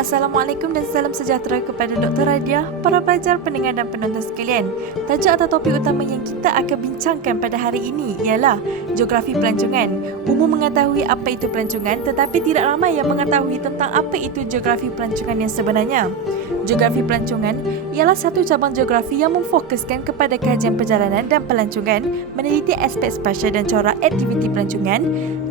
Assalamualaikum dan salam sejahtera kepada Dr. Radiah, para pelajar, pendengar dan penonton sekalian. Tajuk atau topik utama yang kita akan bincangkan pada hari ini ialah Geografi Pelancongan. Umum mengetahui apa itu pelancongan, tetapi tidak ramai yang mengetahui tentang apa itu geografi pelancongan yang sebenarnya. Geografi pelancongan ialah satu cabang geografi yang memfokuskan kepada kajian perjalanan dan pelancongan, meneliti aspek spasial dan corak aktiviti pelancongan,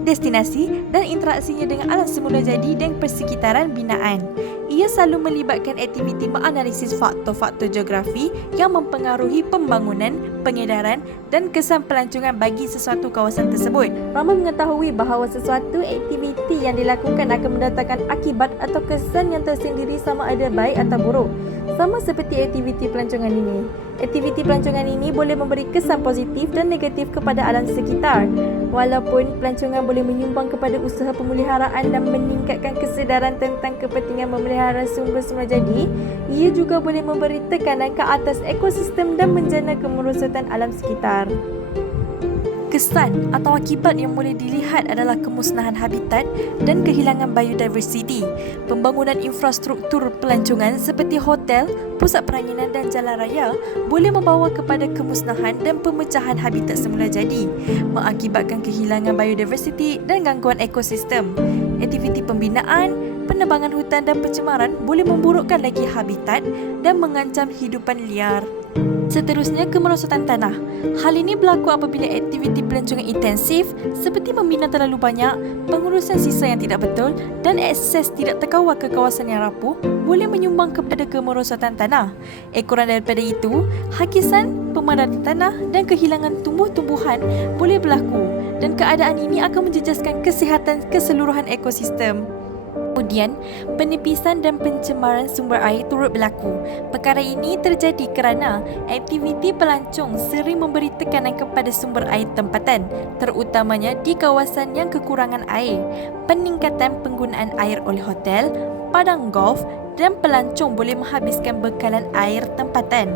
destinasi dan interaksinya dengan alam semula jadi dan persekitaran binaan. Ia selalu melibatkan aktiviti menganalisis faktor-faktor geografi yang mempengaruhi pembangunan, pengedaran dan kesan pelancongan bagi sesuatu kawasan tersebut. Ramai mengetahui bahawa sesuatu aktiviti yang dilakukan akan mendatangkan akibat atau kesan yang tersendiri sama ada baik atau buruk. Sama seperti aktiviti pelancongan ini. Aktiviti pelancongan ini boleh memberi kesan positif dan negatif kepada alam sekitar. Walaupun pelancongan boleh menyumbang kepada usaha pemeliharaan dan meningkatkan kesedaran tentang kepentingan memelihara sumber semula jadi, ia juga boleh memberi tekanan ke atas ekosistem dan menjana kemerosotan alam sekitar. Kesan atau akibat yang boleh dilihat adalah kemusnahan habitat dan kehilangan biodiversiti. Pembangunan infrastruktur pelancongan seperti hotel, pusat peranginan dan jalan raya boleh membawa kepada kemusnahan dan pemecahan habitat semula jadi, mengakibatkan kehilangan biodiversiti dan gangguan ekosistem. Aktiviti pembinaan, penebangan hutan dan pencemaran boleh memburukkan lagi habitat dan mengancam hidupan liar. Seterusnya, kemerosotan tanah. Hal ini berlaku apabila aktiviti pelancongan intensif seperti membina terlalu banyak, pengurusan sisa yang tidak betul dan akses tidak terkawal ke kawasan yang rapuh boleh menyumbang kepada kemerosotan tanah. Ekoran daripada itu, hakisan, pemadatan tanah dan kehilangan tumbuh-tumbuhan boleh berlaku dan keadaan ini akan menjejaskan kesihatan keseluruhan ekosistem. Kemudian, penipisan dan pencemaran sumber air turut berlaku. Perkara ini terjadi kerana aktiviti pelancong sering memberi tekanan kepada sumber air tempatan, terutamanya di kawasan yang kekurangan air. Peningkatan penggunaan air oleh hotel, padang golf dan pelancong boleh menghabiskan bekalan air tempatan.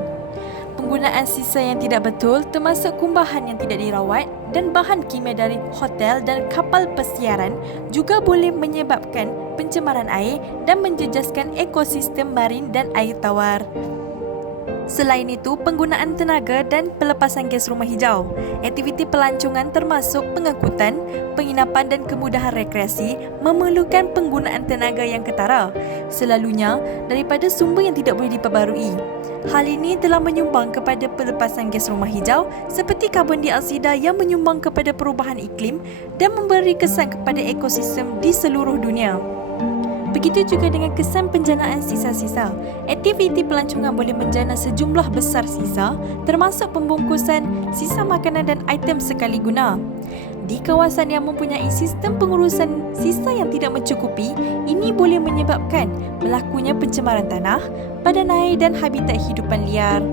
Penggunaan sisa yang tidak betul termasuk kumbahan yang tidak dirawat dan bahan kimia dari hotel dan kapal pesiaran juga boleh menyebabkan pencemaran air dan menjejaskan ekosistem marin dan air tawar. Selain itu, penggunaan tenaga dan pelepasan gas rumah hijau. Aktiviti pelancongan termasuk pengangkutan, penginapan dan kemudahan rekreasi memerlukan penggunaan tenaga yang ketara, selalunya daripada sumber yang tidak boleh diperbarui. Hal ini telah menyumbang kepada pelepasan gas rumah hijau seperti karbon dioksida yang menyumbang kepada perubahan iklim dan memberi kesan kepada ekosistem di seluruh dunia. Begitu juga dengan kesan penjanaan sisa-sisa. Aktiviti pelancongan boleh menjana sejumlah besar sisa, termasuk pembungkusan, sisa makanan dan item sekali guna. Di kawasan yang mempunyai sistem pengurusan sisa yang tidak mencukupi, ini boleh menyebabkan berlakunya pencemaran tanah, badan air dan habitat hidupan liar.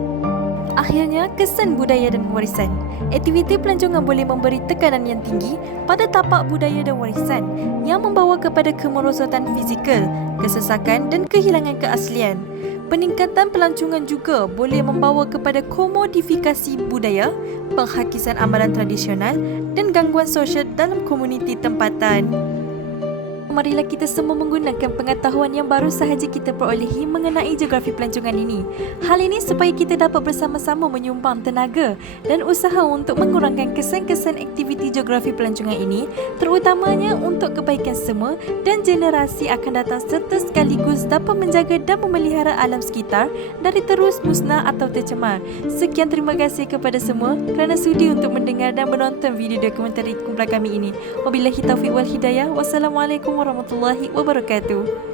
Akhirnya, kesan budaya dan warisan. Aktiviti pelancongan boleh memberi tekanan yang tinggi pada tapak budaya dan warisan yang membawa kepada kemerosotan fizikal, kesesakan dan kehilangan keaslian. Peningkatan pelancongan juga boleh membawa kepada komodifikasi budaya, penghakisan amalan tradisional dan gangguan sosial dalam komuniti tempatan. Marilah kita semua menggunakan pengetahuan yang baru sahaja kita perolehi mengenai geografi pelancongan ini. Hal ini supaya kita dapat bersama-sama menyumbang tenaga dan usaha untuk mengurangkan kesan-kesan aktiviti geografi pelancongan ini, terutamanya untuk kebaikan semua dan generasi akan datang serta sekaligus dapat menjaga dan memelihara alam sekitar dari terus musnah atau tercemar. Sekian, terima kasih kepada semua kerana sudi untuk mendengar dan menonton video dokumentari kumpulan kami ini. Wabillahi taufiq wal hidayah. Wassalamualaikum warahmatullahi wabarakatuh.